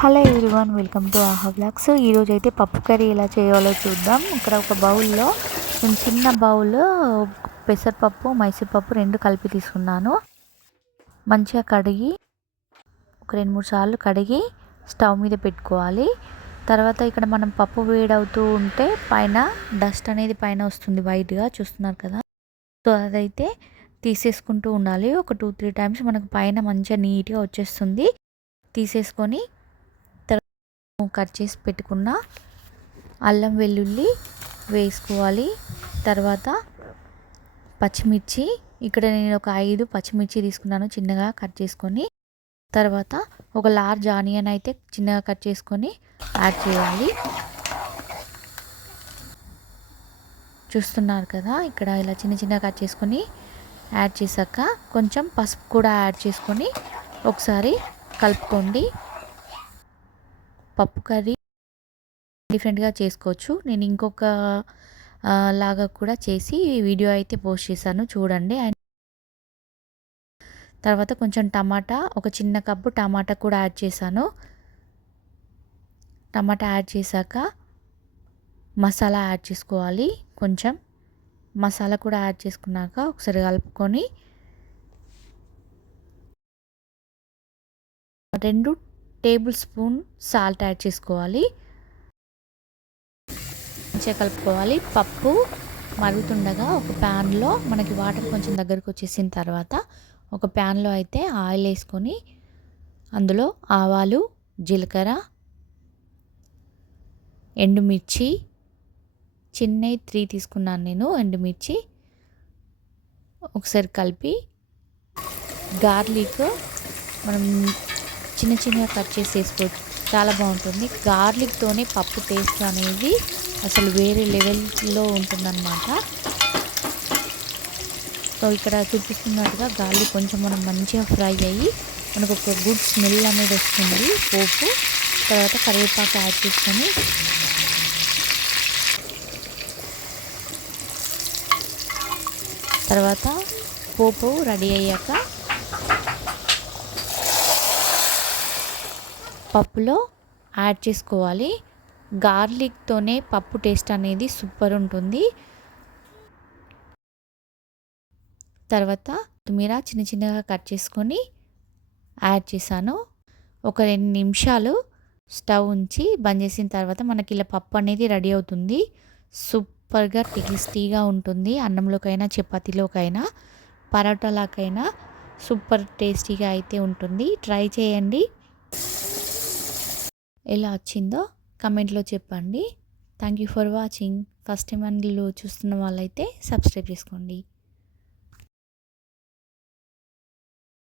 Hello everyone welcome to Aha vlogs. ఈరోజు అయితే పప్పు కర్రీ ఎలా చేయాలో చూద్దాం. ఇక్కడ ఒక బౌల్లో నేను చిన్న బౌల్ పెసరపప్పు మైసూర్పప్పు రెండు కలిపి తీసుకున్నాను. మంచిగా కడిగి ఒక రెండు మూడు సార్లు కడిగి స్టవ్ మీద పెట్టుకోవాలి. తర్వాత ఇక్కడ మనం పప్పు వేడవుతూ ఉంటే పైన డస్ట్ అనేది పైన వస్తుంది వైట్గా చూస్తున్నారు కదా? సో అదైతే తీసేసుకుంటూ ఉండాలి. ఒక టూ త్రీ టైమ్స్ మనకు పైన మంచిగా నీట్గా వచ్చేస్తుంది. తీసేసుకొని కట్ చేసి పెట్టుకున్న అల్లం వెల్లుల్లి వేసుకోవాలి. తర్వాత పచ్చిమిర్చి. ఇక్కడ నేను ఒక ఐదు పచ్చిమిర్చి తీసుకున్నాను చిన్నగా కట్ చేసుకొని. తర్వాత ఒక లార్జ్ ఆనియన్ అయితే చిన్నగా కట్ చేసుకొని యాడ్ చేయాలి. చూస్తున్నారు కదా ఇక్కడ ఇలా చిన్న చిన్నగా కట్ చేసుకొని యాడ్ చేశాక కొంచెం పసుపు కూడా యాడ్ చేసుకొని ఒకసారి కలుపుకోండి. పప్పు కర్రీ డిఫరెంట్గా చేసుకోవచ్చు. నేను ఇంకొక లాగా కూడా చేసి వీడియో అయితే పోస్ట్ చేశాను. చూడండి. అండ్ తర్వాత కొంచెం టమాటా ఒక చిన్న కప్పు టమాటా కూడా యాడ్ చేశాను. టమాటా యాడ్ చేశాక మసాలా యాడ్ చేసుకోవాలి కొంచెం. మసాలా కూడా యాడ్ చేసుకున్నాక ఒకసారి కలుపుకొని రెండు టేబుల్ స్పూన్ సాల్ట్ యాడ్ చేసుకోవాలి. మంచిగా కలుపుకోవాలి. పప్పు మరుగుతుండగా ఒక ప్యాన్లో మనకి వాటర్ కొంచెం దగ్గరకు వచ్చేసిన తర్వాత ఒక ప్యాన్లో అయితే ఆయిల్ వేసుకొని అందులో ఆవాలు జీలకర్ర ఎండుమిర్చి చిన్నవి త్రీ తీసుకున్నాను నేను ఎండుమిర్చి ఒకసారి కలిపి గార్లిక్ మనం చిన్న చిన్నగా కట్ చేసి వేసుకోవచ్చు. చాలా బాగుంటుంది. గార్లిక్తోనే పప్పు టేస్ట్ అనేది అసలు వేరే లెవెల్లో ఉంటుందన్నమాట. సో ఇక్కడ చూపిస్తున్నట్టుగా గార్లిక్ కొంచెం మనం మంచిగా ఫ్రై అయ్యి మనకు ఒక గుడ్ స్మెల్ అనేది వస్తుంది పోపు. తర్వాత కరివేపాకు యాడ్ చేసుకొని తర్వాత పోపు రెడీ అయ్యాక పప్పులో యాడ్ చేసుకోవాలి. గార్లిక్తోనే పప్పు టేస్ట్ అనేది సూపర్ ఉంటుంది. తర్వాత కొత్తిమీర చిన్న చిన్నగా కట్ చేసుకొని యాడ్ చేశాను. ఒక రెండు నిమిషాలు స్టవ్ ఉంచి బంద్ చేసిన తర్వాత మనకి ఇలా పప్పు అనేది రెడీ అవుతుంది. సూపర్గా టేస్టీగా ఉంటుంది. అన్నంలోకైనా చపాతీలోకైనా పరోటాలకైనా సూపర్ టేస్టీగా అయితే ఉంటుంది. ట్రై చేయండి. ఎలా వచ్చిందో కమెంట్లో చెప్పండి. Thank you for watching first time అందులో చూస్తున్న వాళ్ళైతే సబ్స్క్రైబ్ చేసుకోండి.